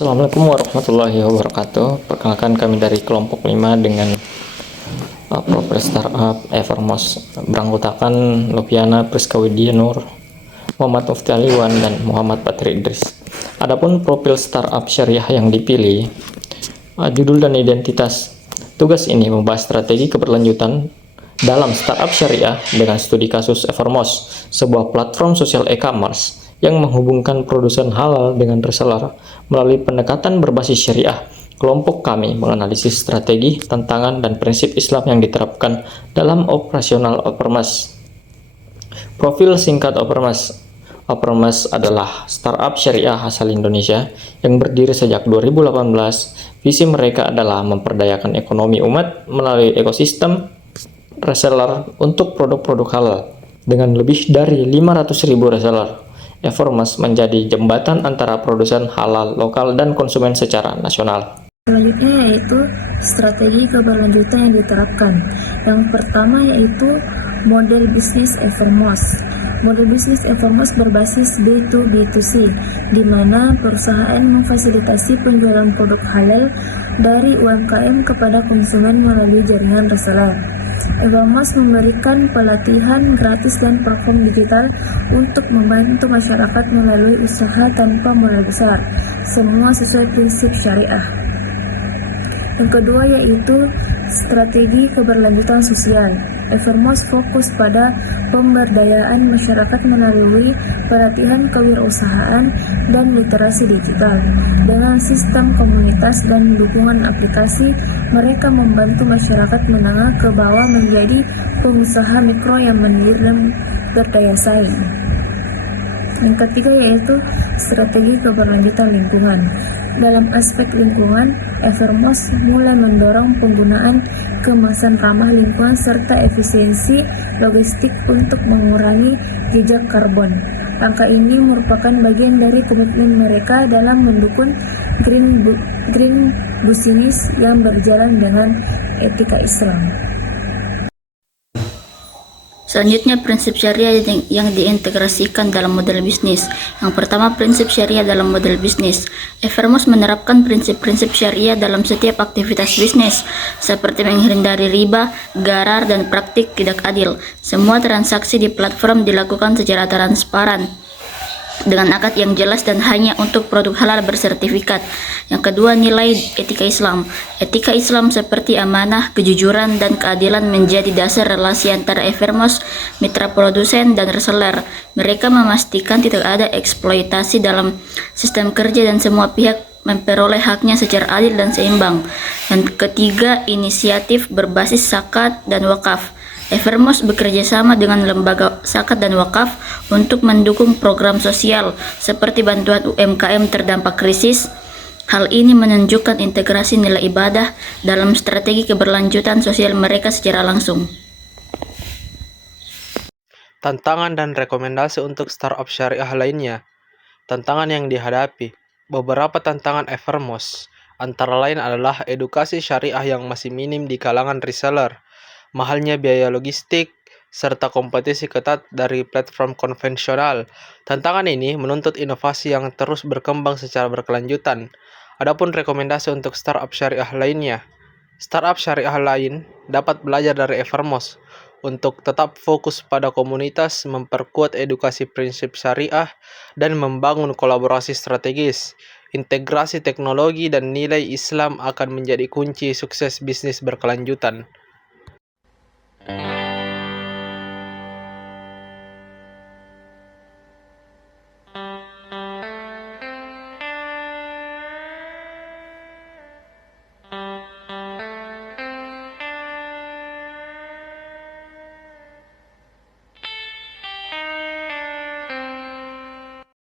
Assalamualaikum warahmatullahi wabarakatuh. Perkenalkan kami dari kelompok 5 dengan profil startup Evermos beranggotakan Lopiana Priska Widya Nur, Muhammad Mufti Aliwan, dan Muhammad Patri Idris. Adapun profil startup syariah yang dipilih, judul dan identitas. Tugas ini membahas strategi keberlanjutan dalam startup syariah dengan studi kasus Evermos, sebuah platform sosial e-commerce yang menghubungkan produsen halal dengan reseller melalui pendekatan berbasis syariah. Kelompok kami menganalisis strategi, tantangan, dan prinsip Islam yang diterapkan dalam operasional Evermos. Profil singkat Evermos. Evermos adalah startup syariah asal Indonesia yang berdiri sejak 2018. Visi mereka adalah memperdayakan ekonomi umat melalui ekosistem reseller untuk produk-produk halal. Dengan lebih dari 500.000 reseller, Evermos menjadi jembatan antara produsen halal lokal dan konsumen secara nasional. Selanjutnya yaitu strategi keberlanjutan yang diterapkan. Yang pertama yaitu model bisnis Evermos. Model bisnis Evermos berbasis B2B2C, di mana perusahaan memfasilitasi penjualan produk halal dari UMKM kepada konsumen melalui jaringan reseller. Evermos memberikan pelatihan gratis dan platform digital untuk membantu masyarakat melalui usaha tanpa modal besar, semua sesuai prinsip syariah. Yang kedua yaitu strategi keberlanjutan sosial. Evermos fokus pada pemberdayaan masyarakat melalui pelatihan kewirausahaan dan literasi digital. Dengan sistem komunitas dan dukungan aplikasi, mereka membantu masyarakat menengah ke bawah menjadi pengusaha mikro yang mandiri dan berdaya saing. Yang ketiga yaitu strategi keberlanjutan lingkungan. Dalam aspek lingkungan, Evermos mulai mendorong penggunaan kemasan ramah lingkungan serta efisiensi logistik untuk mengurangi jejak karbon. Langkah ini merupakan bagian dari komitmen mereka dalam mendukung green business yang berjalan dengan etika Islam. Selanjutnya, prinsip syariah yang diintegrasikan dalam model bisnis. Yang pertama, prinsip syariah dalam model bisnis. Evermos menerapkan prinsip-prinsip syariah dalam setiap aktivitas bisnis, seperti menghindari riba, gharar, dan praktik tidak adil. Semua transaksi di platform dilakukan secara transparan, dengan akad yang jelas dan hanya untuk produk halal bersertifikat. Yang kedua, nilai etika Islam. Etika Islam seperti amanah, kejujuran, dan keadilan menjadi dasar relasi antara Evermos, mitra produsen, dan reseller. Mereka memastikan tidak ada eksploitasi dalam sistem kerja dan semua pihak memperoleh haknya secara adil dan seimbang. Yang ketiga, inisiatif berbasis zakat dan wakaf. Evermos bekerja sama dengan lembaga zakat dan wakaf untuk mendukung program sosial seperti bantuan UMKM terdampak krisis. Hal ini menunjukkan integrasi nilai ibadah dalam strategi keberlanjutan sosial mereka secara langsung. Tantangan dan rekomendasi untuk startup syariah lainnya. Tantangan yang dihadapi. Beberapa tantangan Evermos antara lain adalah edukasi syariah yang masih minim di kalangan reseller, mahalnya biaya logistik, serta kompetisi ketat dari platform konvensional. Tantangan ini menuntut inovasi yang terus berkembang secara berkelanjutan. Adapun rekomendasi untuk startup syariah lainnya. Startup syariah lain dapat belajar dari Evermos untuk tetap fokus pada komunitas, memperkuat edukasi prinsip syariah, dan membangun kolaborasi strategis. Integrasi teknologi dan nilai Islam akan menjadi kunci sukses bisnis berkelanjutan.